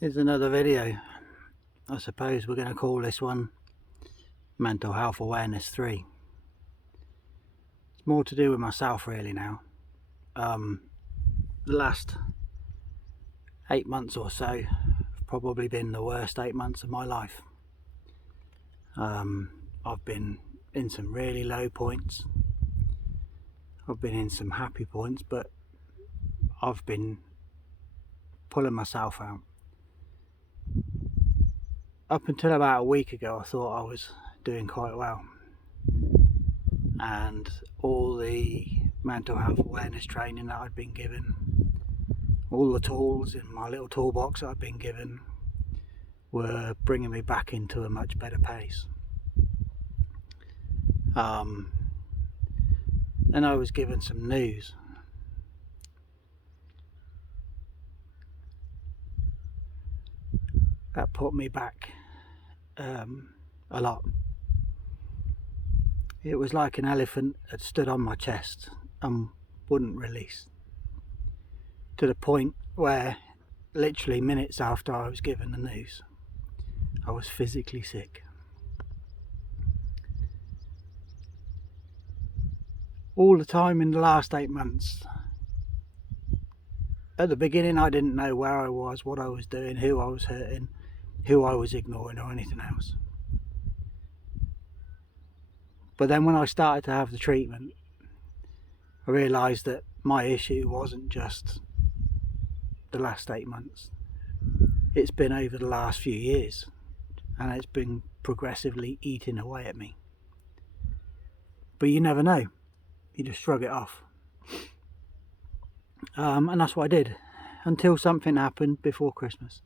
Here's another video. I suppose we're going to call this one Mental Health Awareness 3. It's more to do with myself really now. The last 8 months or so have probably been the worst 8 months of my life. I've been in some really low points. I've been in some happy points, but I've been pulling myself out. Up until about a week ago, I thought I was doing quite well, and all the mental health awareness training that I'd been given, all the tools in my little toolbox that I'd been given, were bringing me back into a much better pace. Then I was given some news. That put me back a lot. It was like an elephant had stood on my chest and wouldn't release, to the point where literally minutes after I was given the news, I was physically sick. All the time in the last 8 months, at the beginning I didn't know where I was, what I was doing, who I was hurting, who I was ignoring or anything else. But then when I started to have the treatment, I realised that my issue wasn't just the last 8 months. It's been over the last few years, and it's been progressively eating away at me. But you never know. You just shrug it off. And that's what I did, until something happened before Christmas.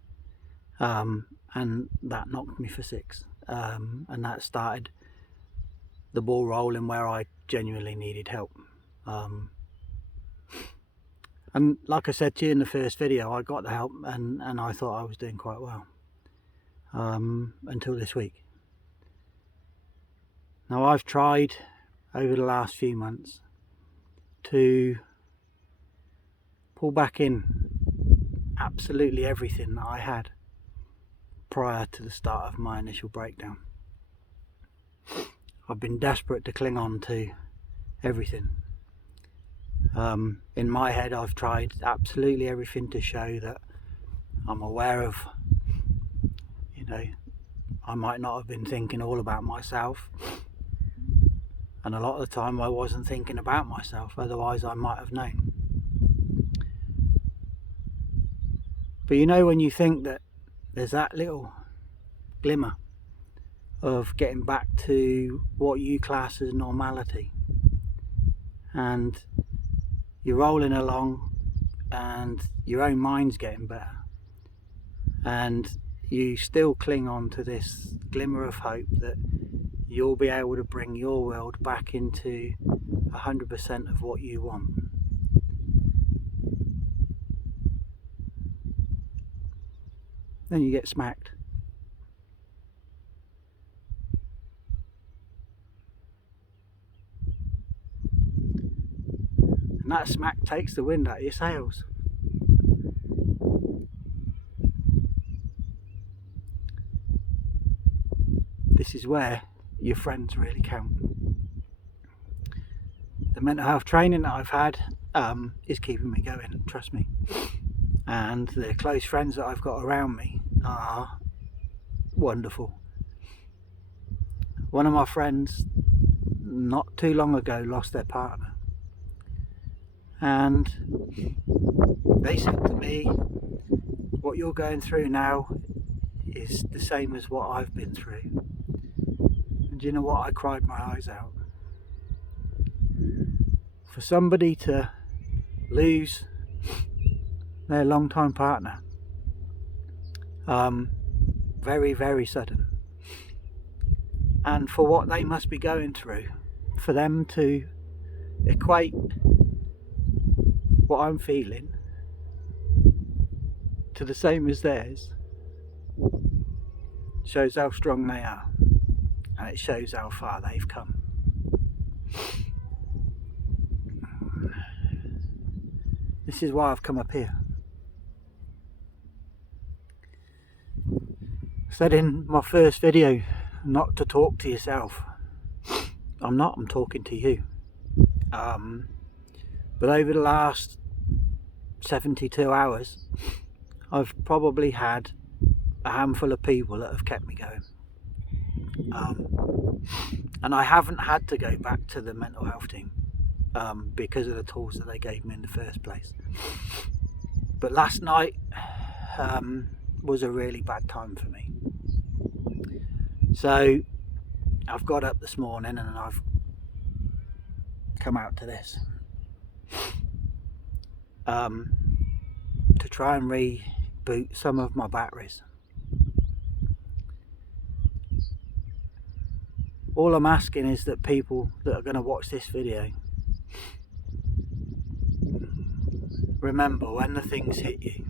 And that knocked me for six. And that started the ball rolling where I genuinely needed help. And like I said to you in the first video, I got the help and I thought I was doing quite well. Until this week. Now I've tried over the last few months to pull back in absolutely everything that I had prior to the start of my initial breakdown. I've been desperate to cling on to everything. In my head I've tried absolutely everything to show that I'm aware of, I might not have been thinking all about myself, and a lot of the time I wasn't thinking about myself, otherwise I might have known. But when you think that there's that little glimmer of getting back to what you class as normality, and you're rolling along and your own mind's getting better, and you still cling on to this glimmer of hope that you'll be able to bring your world back into 100% of what you want. Then you get smacked. And that smack takes the wind out of your sails. This is where your friends really count. The mental health training that I've had is keeping me going, trust me. And the close friends that I've got around me are wonderful. One of my friends not too long ago lost their partner, and they said to me, what you're going through now is the same as what I've been through. And you know what? I cried my eyes out. For somebody to lose their long-time partner, very, very sudden, and for what they must be going through, for them to equate what I'm feeling to the same as theirs, shows how strong they are, and it shows how far they've come. This is why I've come up here. said in my first video not to talk to yourself. I'm talking to you. But over the last 72 hours, I've probably had a handful of people that have kept me going. And I haven't had to go back to the mental health team because of the tools that they gave me in the first place. But last night was a really bad time for me. So I've got up this morning and I've come out to this to try and reboot some of my batteries. All I'm asking is that people that are going to watch this video remember, when the things hit you,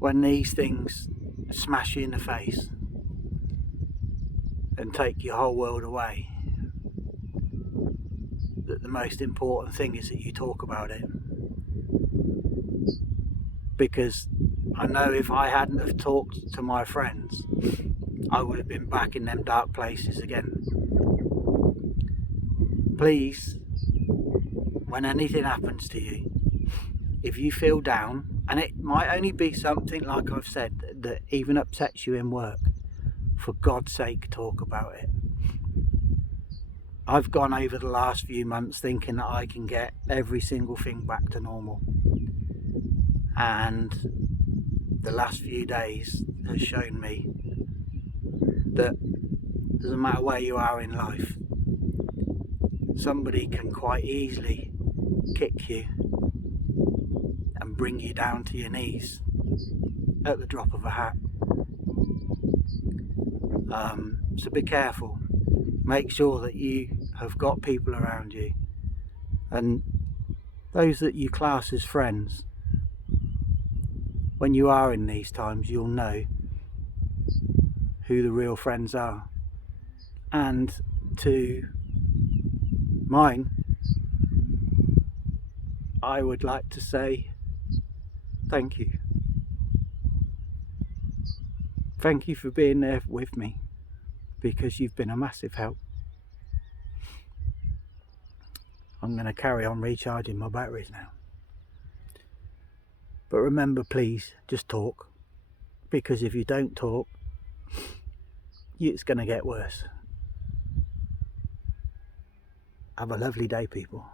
when these things smash you in the face and take your whole world away, that the most important thing is that you talk about it. Because I know if I hadn't have talked to my friends, I would have been back in them dark places again. Please, when anything happens to you, if you feel down, and it might only be something like I've said that even upsets you in work, for God's sake, talk about it. I've gone over the last few months thinking that I can get every single thing back to normal, and the last few days has shown me that doesn't matter where you are in life, somebody can quite easily kick you and bring you down to your knees at the drop of a hat. So be careful. Make sure that you have got people around you, and those that you class as friends. When you are in these times, you'll know who the real friends are. And to mine, I would like to say thank you. Thank you for being there with me, because you've been a massive help. I'm going to carry on recharging my batteries now. But remember, please, just talk. Because if you don't talk, it's going to get worse. Have a lovely day, people.